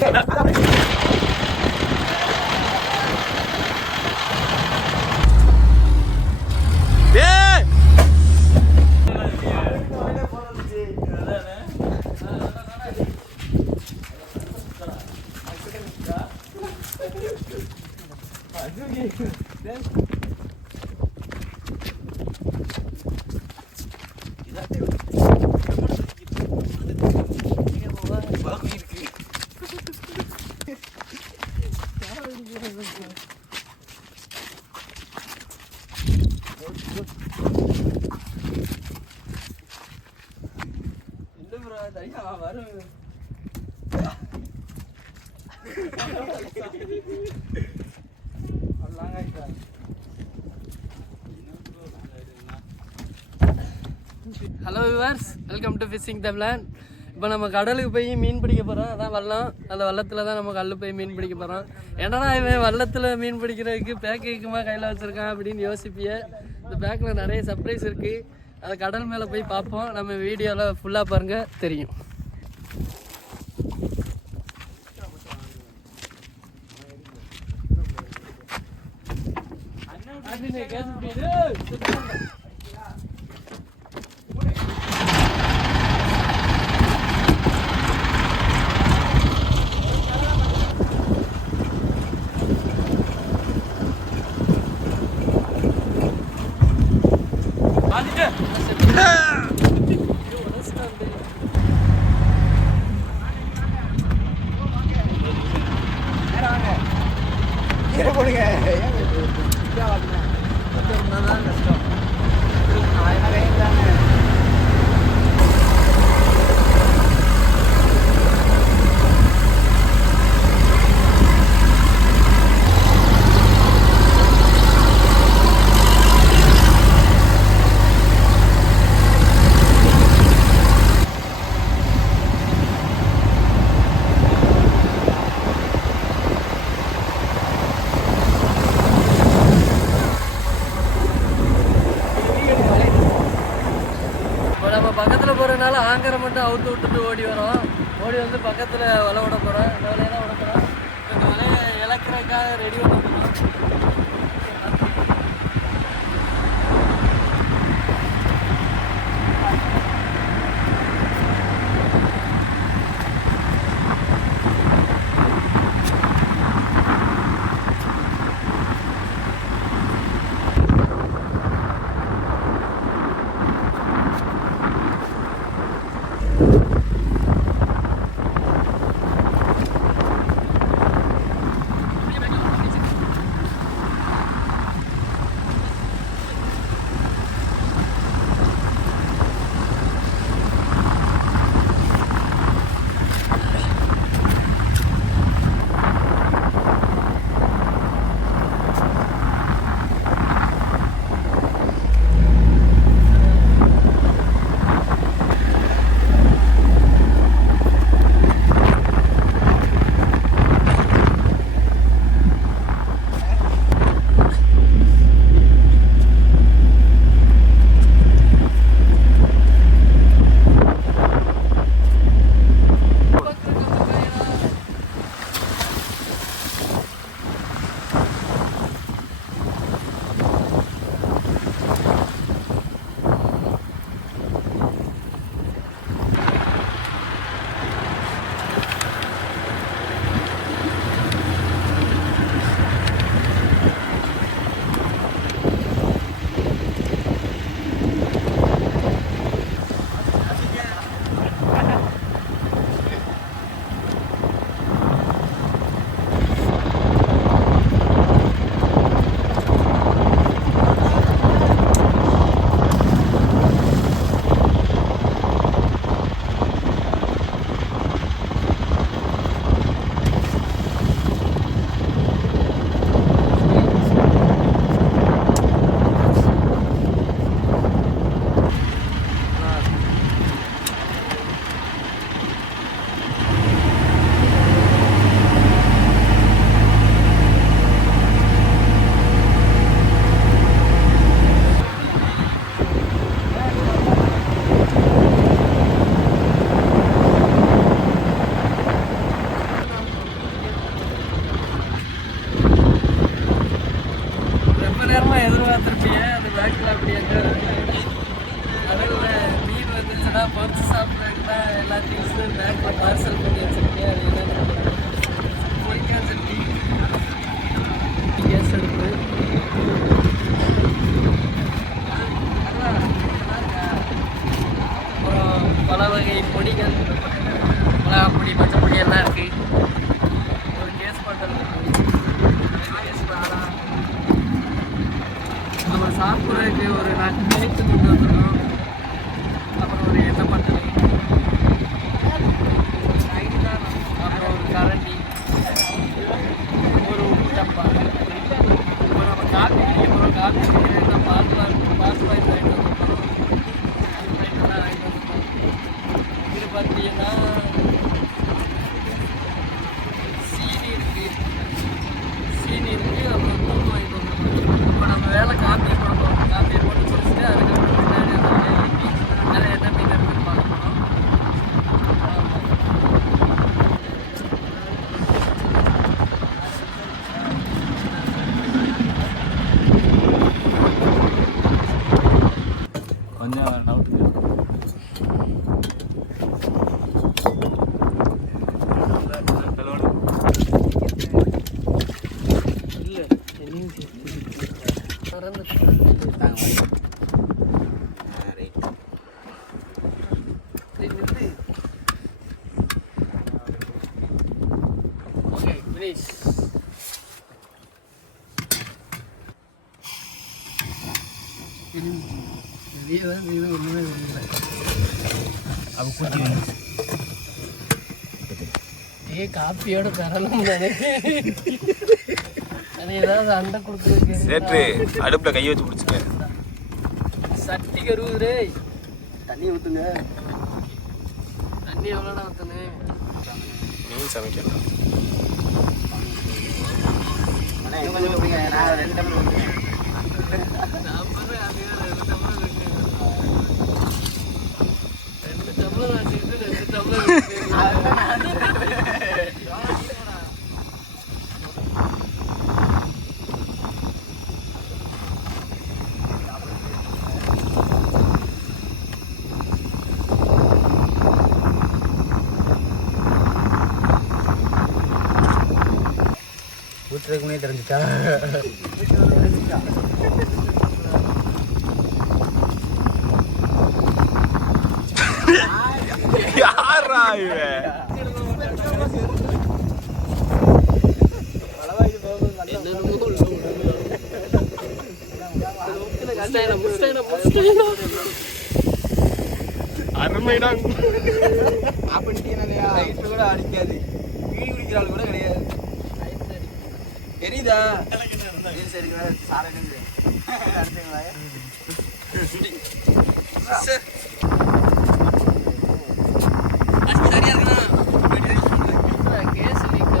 Hello viewers, welcome to fishing the plan. இப்போ நம்ம கடலுக்கு போய் மீன் பிடிக்க போகிறோம். அதான் வல்லம். அந்த வள்ளத்தில் தான் நம்ம கல் போய் மீன் பிடிக்க போகிறோம். என்னடா இவன் வள்ளத்தில் மீன் பிடிக்கிறதுக்கு பேக்குமா கையில் வச்சுருக்கான் அப்படின்னு யோசிப்பிய. இந்த பேக்கில் நிறைய சர்ப்ரைஸ் இருக்குது. அதை கடல் மேலே போய் பார்ப்போம். நம்ம வீடியோவில் ஃபுல்லாக பாருங்கள், தெரியும். பக்கத்தில் போகிறதுனால ஆங்கரை மட்டும் அவுத்து விட்டுட்டு ஓடி வரோம். ஓடி வந்து பக்கத்தில் வலை விட போகிறோம். இந்த வலையெல்லாம் விட போகிறோம். இந்த வலையை இழக்கிறதுக்காக ரெடி பண்ண போகிறோம். பார்சல் பண்ணி வச்சிருக்கேன். அது என்னன்னு பொரிக்காத சட்னி, கேஸ் அடுப்பு, அப்புறம் பல வகை பொடிகள், மிளகாப்பொடி, பச்சைப்பொடி எல்லாம் இருக்குது. ஒரு கேஸ் பாட்டில் நம்ம சாப்பிட்றதுக்கு ஒரு நைட்டு கொண்டு வந்துடும். அப்புறம் ஒரு எண்ணெய் பாட்டில், அப்புறம் ஒரு கரண்டி, ஒரு உப்பு டப்பா. இப்போ நம்ம காப்பி குடிக்க போகிறோம். காப்பி குடிக்கிறதுனா பால் வாங்கிட்டு வந்துருக்கோம். இது பார்த்தீங்கன்னா சீனி இருக்குது, அப்புறம் தூள் வாங்கிட்டு வந்துருக்கோம். இப்போ நம்ம வேலை காப்பியை போட போகிறோம். காப்பியை போட்டு குடிச்சிட்டு அதுக்கப்புறம் பின்னாடி அந்த வேலைக்கு நிறைய என்ன மீன் இருக்குன்னு பார்க்க போகிறோம். கொஞ்சம் டவுட்டு இல்லை என்னையும் மறந்து ஓகே ஃபினிஷ். வெளியே தான் இது ஒன்றுமே இல்லை. அது கூட்டி காப்பியோட பெறலாம் தானே. அது ஏதாவது அண்டை கொடுக்குறதுக்கு சேற்று அடுப்பில் கையை வச்சு பிடிச்சிக்க. சட்டி கருவுதுரே. தண்ணி ஊற்றுங்க. தண்ணி எவ்வளோண்ணா ஊற்றணும்? மீன் சமைக்கலாம். ஆனால் எங்கே கொஞ்சம் ஊற்றுங்க. நான் 2 டம்ளர் ஊற்றுங்க. ஊற்றுறதுக்கு முன்னே தெரிஞ்சுட்டா. யாரா இவன்? அருமைடா. லைட்டு கூட அடிக்காது. வீடு குடிக்கிற ஆள் கூட கிடையாது. தெரியுதா? சரி சாரை அடுத்தீங்களா? சரியா இருக்குண்ணா. கேஸ் லீக்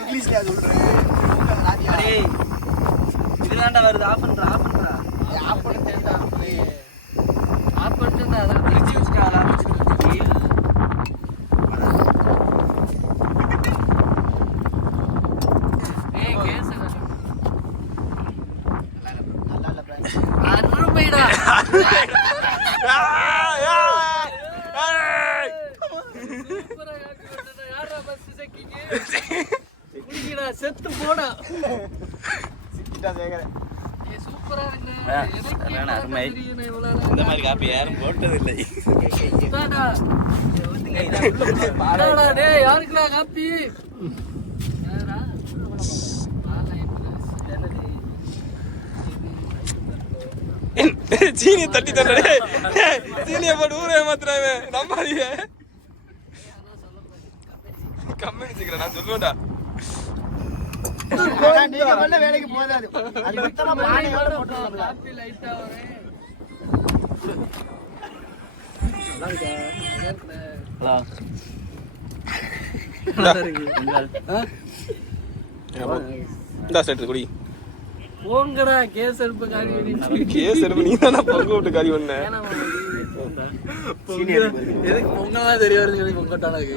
இங்கிலீஷ்ல சொல்றேன். இதுதான்டா வருது. ஆஃப் பண்றா. ஆஃப் பண்ண தெரியுதா? ஆஃப் பண்ணிட்டு அதான் பிரிச்சு வச்சுக்காதா? கேஸ் நல்லா இல்லை பிரான்ஸ். அருமைடா. சூப்பரா காப்பி போட்டா. யாரா பஸ் செக்கிங்க? குடிக்கடா, செத்து போடா. சிக்கிட்டா சேகரன். சூப்பரா இருக்கு. சரியான அருமை. இவ்வளோ இந்த மாதிரி காப்பி யாரும் போட்டதில்லை. டேய் யாருக்குடா காப்பி? சீனியை தட்டி தண்டே. சீனியை போட்டு ஊரே மாத்துறாங்க. நம்பாதீங்க. கம்மி சீக்கிரம் நான் சொல்லுவேன்டா. நீங்க பண்ண வேலைக்கு போதாது. அது மொத்தமா பானையோட போட்டுறோம்ல. காப்பி லைட்டா வரேன். இந்தா செட்டு குடி. போங்கடா கேஸ் எடுப்பு காரி. கேஸ் எடுப்பு நீ தானே பங்கு விட்டு காரி ஒண்ணு. எதுக்கு பொங்கலா தெரிய வருது சொல்லி பொங்கட்டானக்கு.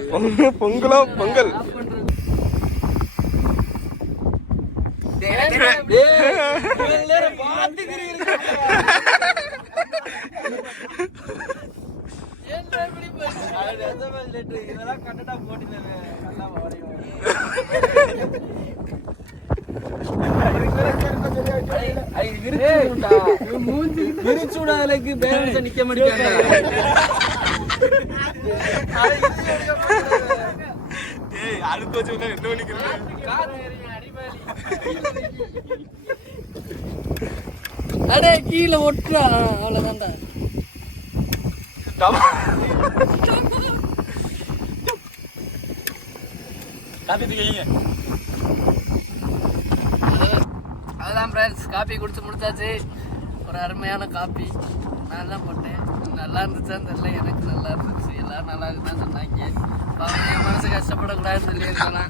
பொங்கலா பொங்கல். ஏன் இதெல்லாம் கண்டா போட்டினவே நல்லா ஓடியும். விரிச்சுடாலுக்கு பேலன்ஸ் நிக்க மாட்டேங்க. அடுத்து வச்சு என்ன பண்ணிக்கிறது? அடே கீழே ஒட்டுறா அவ்வளவுதான்டா. அதுதான் ஃப்ரெண்ட்ஸ், காப்பி குடிச்சு முடிச்சாச்சு. ஒரு அருமையான காப்பி நான் தான் போட்டேன். நல்லா இருந்துச்சான்னு தெரியல, எனக்கு நல்லா இருந்துச்சு. எல்லாரும் நல்லா இருக்குதான் சொன்னாங்க. அவங்க என் மனசு கஷ்டப்படக்கூடாதுன்னு சொல்லியிருக்கானா.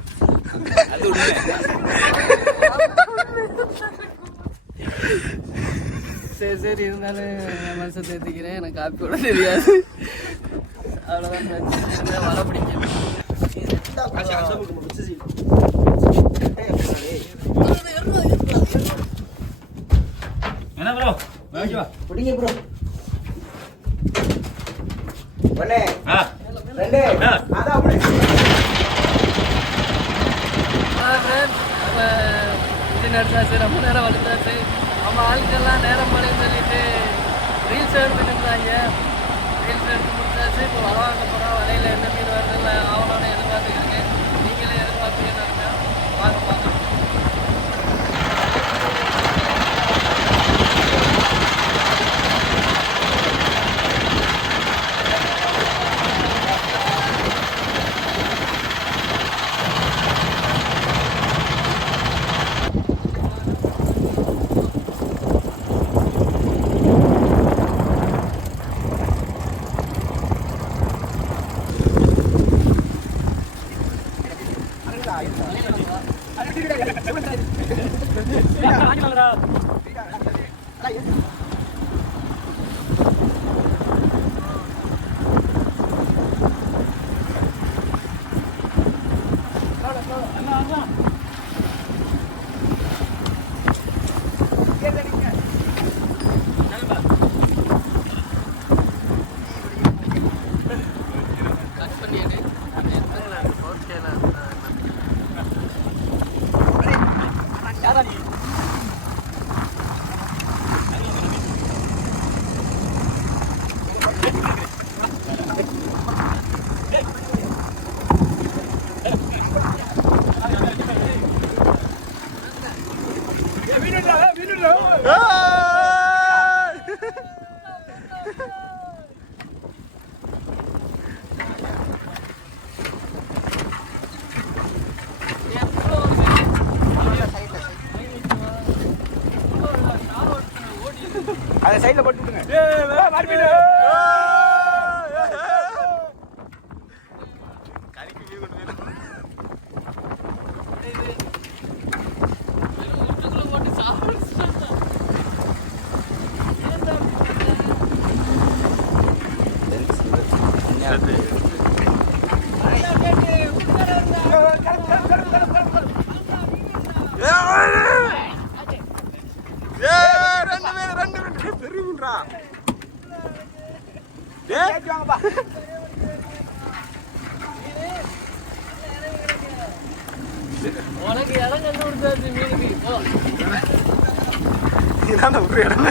சரி சரி, இருந்தாலும் என் மனசை தேர்த்திக்கிறேன். எனக்கு காப்பியோட தெரியாது. அவ்வளோதான் ஃப்ரெண்ட்ஸ், வர பிடிக்கும். என்ன ப்ரோ? பிடிங்க ப்ரோ. ஒண்ணே ஆ ரெண்டு அதான் அப்படி இது நடிச்சாச்சு, ரொம்ப நேரம் வளர்த்தாச்சு. நம்ம ஆட்கள்லாம் நேரம் போலேன்னு சொல்லிட்டு ரீல்ஸ் எடுத்துட்டு இருந்தாங்க. ரீல்ஸ் எடுத்து முடிச்சாச்சு. இப்போ வலை வாங்க போகிறோம். வலையில் எந்த மீன் வருதுல்ல அவனோட எதிர்பார்த்துக்கிறேன். நீங்களே எதிர்பார்த்தீங்கன்னா வாங்க பார்க்கலாம். அதை சைடில் போட்டு விடுங்க. உனக்கு இடம் கண்டுபிடிச்சாச்சு மீனுக்கு. இப்போ இதான் ஒரு இடம்.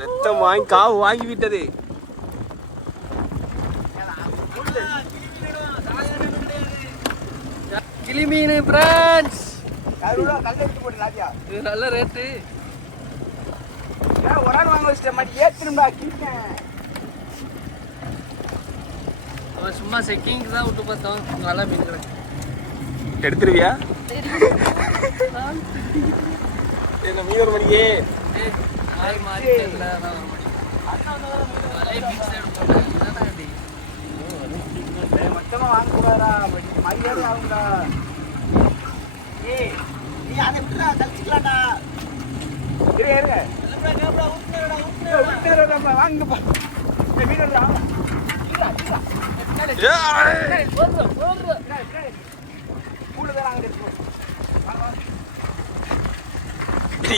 ரத்தம் வாங்கி காவு வாங்கி விட்டது. கிளி மீன் ஃப்ரெண்ட்ஸ், கல்லெடுத்து போட்டு லாஜியா இது நல்ல ரேட்டு. ஒரு ஆள் வாங்க வச்சுட்டேன் மாட்டி ஏற்றினும்டா கிழிக்கேன். அவன் சும்மா செக்கிங்க்கு தான் விட்டு பார்த்தோம். நல்லா மீன் கிடைக்கும். எடுத்துருவியா? என்ன மீன் ஒரு மணியே மாறி மாறி தெரியல, அதான் வர முடியும். வலை பிக்ஸ் எடுப்போம். என்னடா இது? மொத்தமா வாங்கக்கூடாதா, மரியாதை ஆகும்டா. ஏய் நீ அதை விட்டுடா, கழிச்சுக்கலாம்டா. இருங்க வாங்கப்பா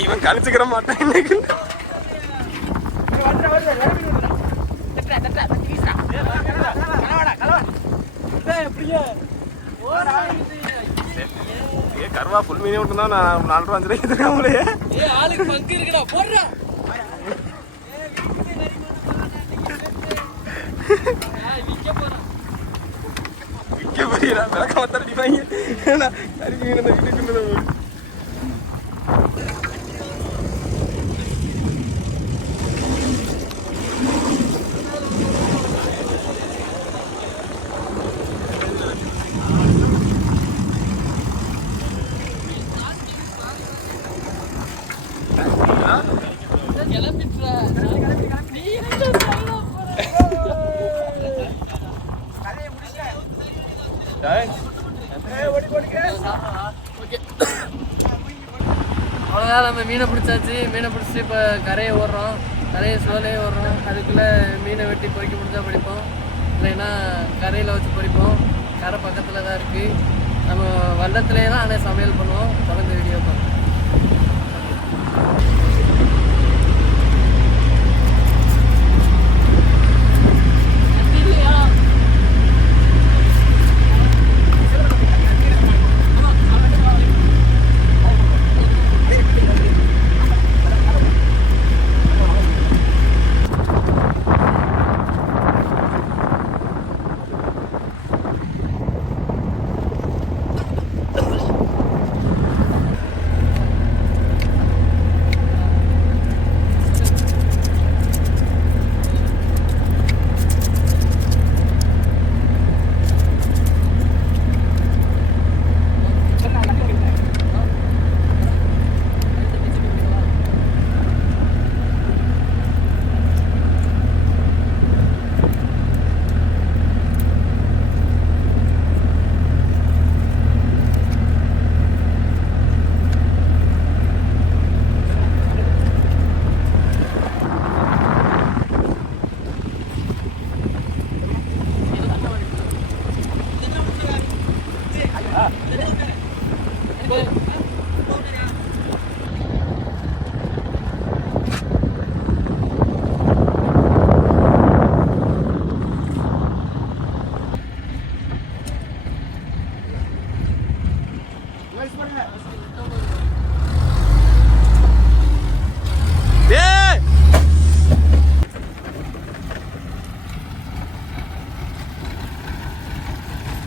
இவன் கழிச்சுக்கிற மாட்டான் இன்னைக்கு. கருவா புல் மீனே விட்டு தான் நான் 4 ரூபா 5 ரூபாய்க்கு எடுத்துருக்காங்களே. ஆளுக்கு பங்கு இருக்குடா போடுறா. விற்க போறீங்களா? விளக்க மாத்தாடி வாங்கி கறிக்கு மீன் வீட்டுக்கு கிளம்பிட்டுறா. நீ என்ன அவ்வளோதான், நம்ம மீனை பிடிச்சாச்சு. மீனை பிடிச்சி இப்போ கரையை ஓடுறோம். கரையை ஸ்லோலே ஓடுறோம். அதுக்குள்ளே மீனை வெட்டி பொறிக்க முடிஞ்சா பிடிப்போம், இல்லைன்னா கரையில் வச்சு பொறிப்போம். கரை பக்கத்தில் தான் இருக்குது. நம்ம வள்ளத்துலேயே தான் ஆனால் சமையல் பண்ணுவோம். தொடர்ந்து வீடியோ பார்ப்போம்.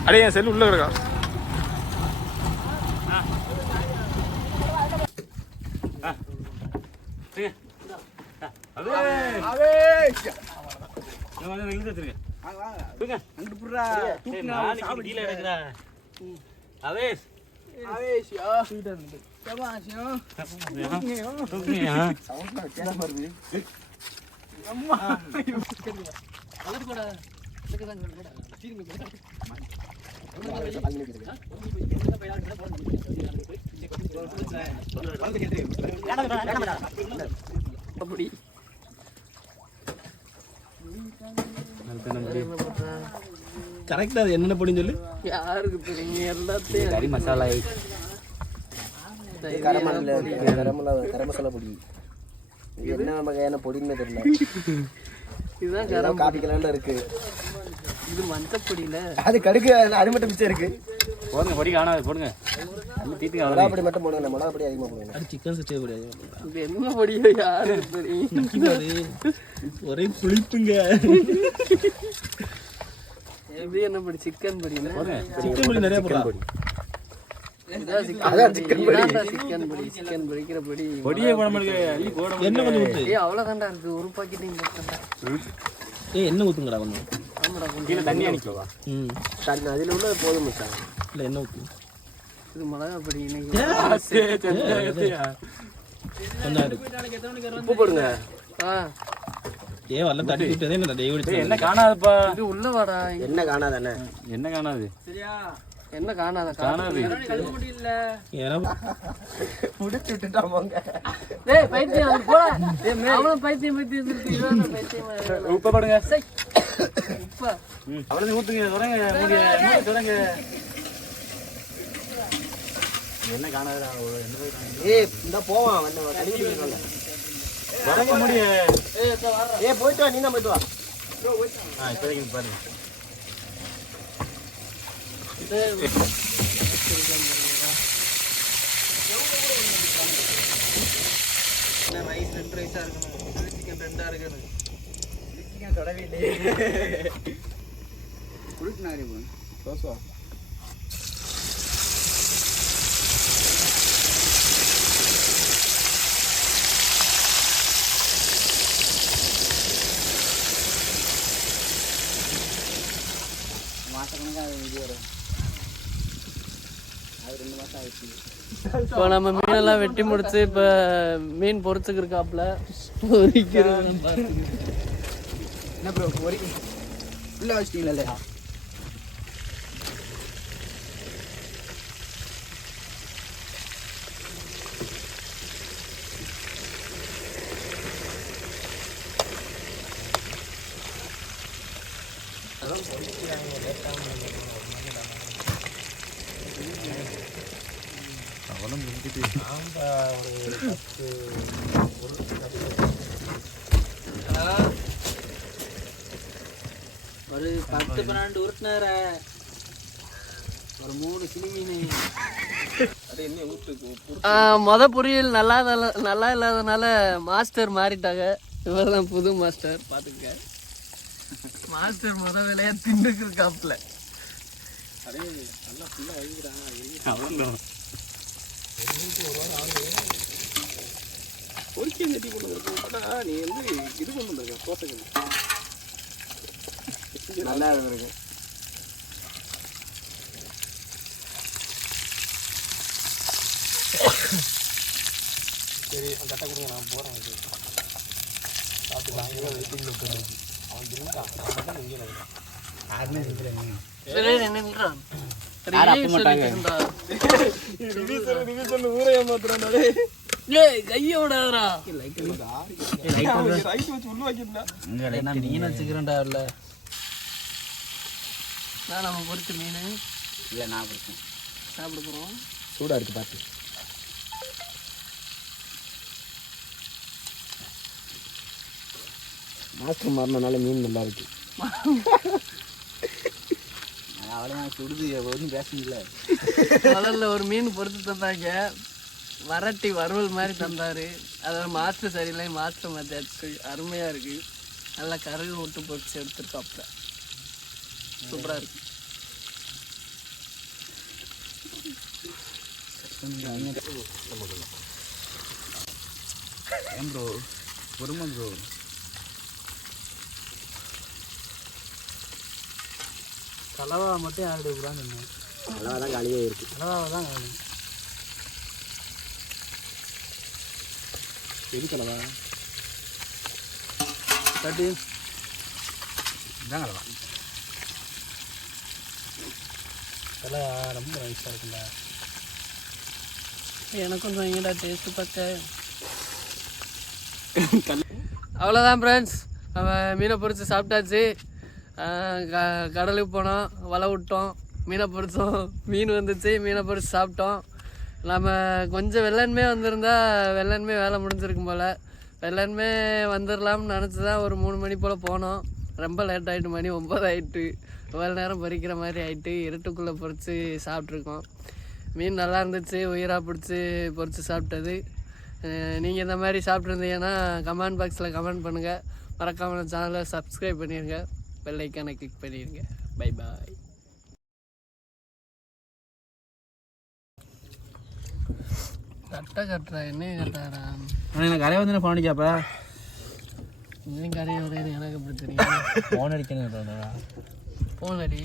அடே என் செல் உள்ள கிடக்கா. கரெக்டா அது என்னென்ன பொடின்னு சொல்லு. யாருக்கு தெரியும்? எல்லாத்தையும் கறி மசாலா, கரம் மசாலா பொடி. இது என்ன வகையான பொடின்னு தெரியல. இதுதான் கரம் காபி கலர்ல இருக்கு. இது மஞ்சப்பொடியில அது கடுகு, அது மட்டும் மிச்சம் இருக்கு. போடுங்க, பொடி காணாது போடுங்க. மிளகா பொடி மட்டும் போடுங்க, மிளகா பொடி அதிகமா போடுங்க. அது சிக்கன் சிக்ஸ்டி ஃபைவ் இது என்ன பொடியோ யாருக்கு தெரியும்? ஒரே புளிப்புங்க. இது என்ன பொடி? சிக்கன் பொடினா சிக்கன் பொடி நிறைய போடுறாங்க. சிக்கன் பொடி. சிக்கன் பொரிக்கிற பொடி பொடியே போட மாட்டேங்குது. அள்ளி போட என்ன கொஞ்சம் ஊத்து. அவ்வளோதான்டா இருக்கு. ஒரு பாக்கெட்டிங் போட்டா என்ன ஊத்துங்கடா கொஞ்சம். ஆமாடா, கீழே தண்ணி அடிக்கவா? அதில் உள்ள போதும் மச்சான். இல்லை என்ன ஊத்து. இது மிளகா பொடி. கொஞ்சம் இருக்கு. உப்பு போடுங்க. வரல தட்டி விட்டதே என்ன டேய் என்ன காணாதுப்பா? இது உள்ள வாடா. என்ன காணாதானே? என்ன காணாது? சரியா? என்ன காணாத கழுவ முடியல. ஏன்னா முடிச்சு விட்டுட்டான் போங்க. டேய் பைத்தியம் அவன் போடா. அவனும் பைத்தியம் இருக்கு. இவன் பைத்தியம். உப்பை போடுங்க. உப்பா. அவ்வளவு ஊத்துங்க. தொடங்க தொடங்க. என்ன காணாதா? ஏய் இந்த போவான் வந்து கடிக்கிறீங்க. தொடங்க முடிய. ஏய் போயிட்டு வா, நீ தான் போயிட்டு வா. இப்போதைக்கு பாருங்க. ரைஸ் 2 ரைஸா இருக்கணும், சிக்கன் 2ஆ இருக்கணும். சிக்கன் தொடவே இல்லையே. குளிக்னாரி போ தோசை. மாசக்கணக்காக இது வரும். அது 2 மாசம் ஆயிடுச்சு. இப்போ நம்ம மீனெல்லாம் வெட்டி முடிச்சு இப்போ மீன் பொரிச்சுக்கு இருக்காப்புல பொரிக்கிறோம். என்ன ப்ரோ பொரி உள்ள வச்சிட்டீங்களா இல்லையா? ஒரு 10-12 உருட்டினார ஒரு 3 கிளி மீன். பொரியல் நல்லா இல்லாதனால மாஸ்டர் மாறிட்டாங்க. இவர் தான் புது மாஸ்டர். பார்த்துக்க மாஸ்டர் வேலையா தின்னுக்கு இருக்காப்புல. நீ வந்து இது கொண்டு வந்திருக்க தோசைக்கு நல்லா இருக்கு. சரி அந்த கட்டை கொடுங்க, நான் போகிறேன். சாப்பிட்டு அங்கே வெயிட்டிங்கில் உட்காந்து அவன் இருந்தான். நான் இங்கே யாருமே ஊரை ஏமாத்துறான். கையோடாதரா ரைஸ் வச்சு உள்ள வைக்கிறா மீன் வச்சுக்கிறேன்டா. இல்லை நம்ம பொரிச்ச மீன் இல்லை நான் பிடிச்சேன். சாப்பிட போகிறோம். சூடா இருக்கு பார்த்து. மாஸ்டர் மாறினால மீன் நல்லா இருக்கு. அவ்வளோதான் சுடுது, ஒன்றும் பேசல. முதல்ல ஒரு மீன் பொறுத்து தந்தாங்க, வரட்டி வறுவல் மாதிரி தந்தார். அதில் மாஸ்டர் சரியில்லை, மாஸ்டர் மாற்றியாச்சு. அருமையாக இருக்குது. நல்லா கருகு விட்டு பொரிச்சு எடுத்துருக்காப்புல. சூப்பராக இருக்கு. ஏன் ப்ரோ பொறுமை ப்ரோ. கலவா மட்டும் யாருடைய கூடாது நல்லா தான் காலியே இருக்கு. கலவாவை தான் காணும். எது கலவா கட்டி இதான் கலவா. கலவா ரொம்ப நைஸாக இருக்குல்ல. எனக்கும் வைங்கடா டேஸ்ட்டு பார்க்க. அவ்வளோதான் ஃப்ரெண்ட்ஸ், நம்ம மீனை பொரித்து சாப்பிட்டாச்சு. கடலுக்கு போனோம், வலை விட்டோம், மீனை பொரித்தோம், மீன் வந்துச்சு, மீனை பொரித்து சாப்பிட்டோம். நம்ம கொஞ்சம் வெள்ளன்மே வந்திருந்தா வெள்ளன்மே வேலை முடிஞ்சிருக்கும் போல். வெள்ளன்மே வந்துடலாம்னு நினச்சி தான் ஒரு 3 மணி போல் போனோம். ரொம்ப லேட் ஆகிட்டு, மணி 9 ஆகிட்டு. இவ்வளோ நேரம் பொரிக்கிற மாதிரி ஆகிட்டு இருட்டுக்குள்ளே பொரித்து சாப்பிட்ருக்கோம். மீன் நல்லா இருந்துச்சு, உயிராக பிடிச்சி பொரித்து சாப்பிட்டது. நீங்கள் இந்த மாதிரி சாப்பிட்ருந்தீங்கன்னா கமெண்ட் பாக்ஸில் கமெண்ட் பண்ணுங்கள். மறக்காமல் சேனலை சப்ஸ்கிரைப் பண்ணிடுங்க, பெல் ஐக்கானை கிளிக் பண்ணிடுங்க. Bye bye. கரெக்டாக கட்டுறா, என்ன கட்டாடா? எனக்கு கரையை வந்து ஃபோன் அடிக்காப்பா. இன்னும் கரையை விட எனக்கு எப்படி தெரியும்? ஃபோன் அடிக்கணும். ஃபோன் அடி.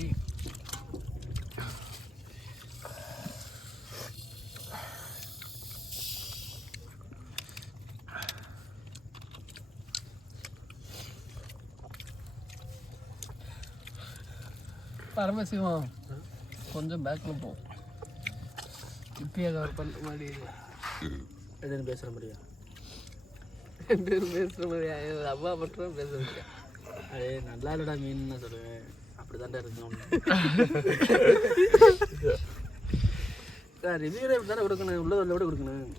பரமசிவம் கொஞ்சம் பேக்கில் போகும். இப்பயே கவர் பண்ண மாதிரி எதுன்னு பேசுகிற முடியா பேசுகிற மாதிரியா? அவ்வா மட்டும் பேச முடியா? அதே நல்லா இல்லடா மீன் சொல்லுவேன். அப்படி தான்டா இருக்கும். ரிவ்யூரே இப்படி தானே கொடுக்கணும், உள்ளதை விட கொடுக்கணும்.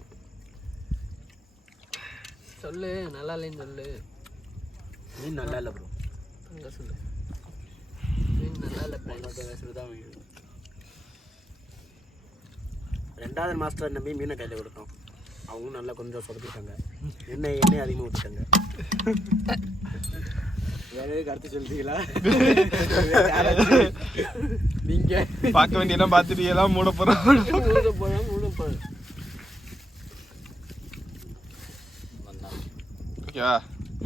சொல்லு, நல்லா இல்லைன்னு சொல்லு. மீன் நல்லா இல்லை ப்ரோ. அங்கே சொல்லு, மீன் நல்லா இல்லை. பேசுறது தான் 2வது மாஸ்டர் நம்பி மீனை கையில் கொடுத்தோம். அவங்களும் நல்லா கொஞ்சம் சொதப்பிட்டாங்க. எண்ணெய் அதிகமாக ஊற்றிட்டாங்க. வேறு கருத்து சொல்லிட்டீங்களா? நீங்கள் பார்க்க வேண்டியெல்லாம் பார்த்துட்டு எல்லாம் மூட போகிறோம். மூட போகிறேன். ஓகேவா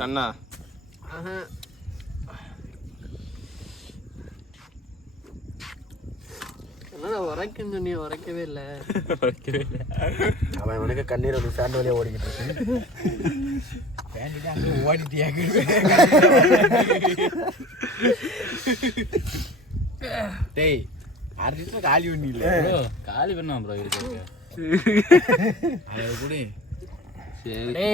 அண்ணா? என்னடா உரைக்குன்னு சொன்னி உரைக்கவே இல்லை. அவன் அவனுக்கு கண்ணீர் ஒரு ஃபேண்ட் வழியாக ஓடிக்கிட்டு இருக்கு. டேய் 6 லிட்டர் காலி பண்ணி இல்லை காலி பண்ணா ப்ரோ இருக்கு. சரி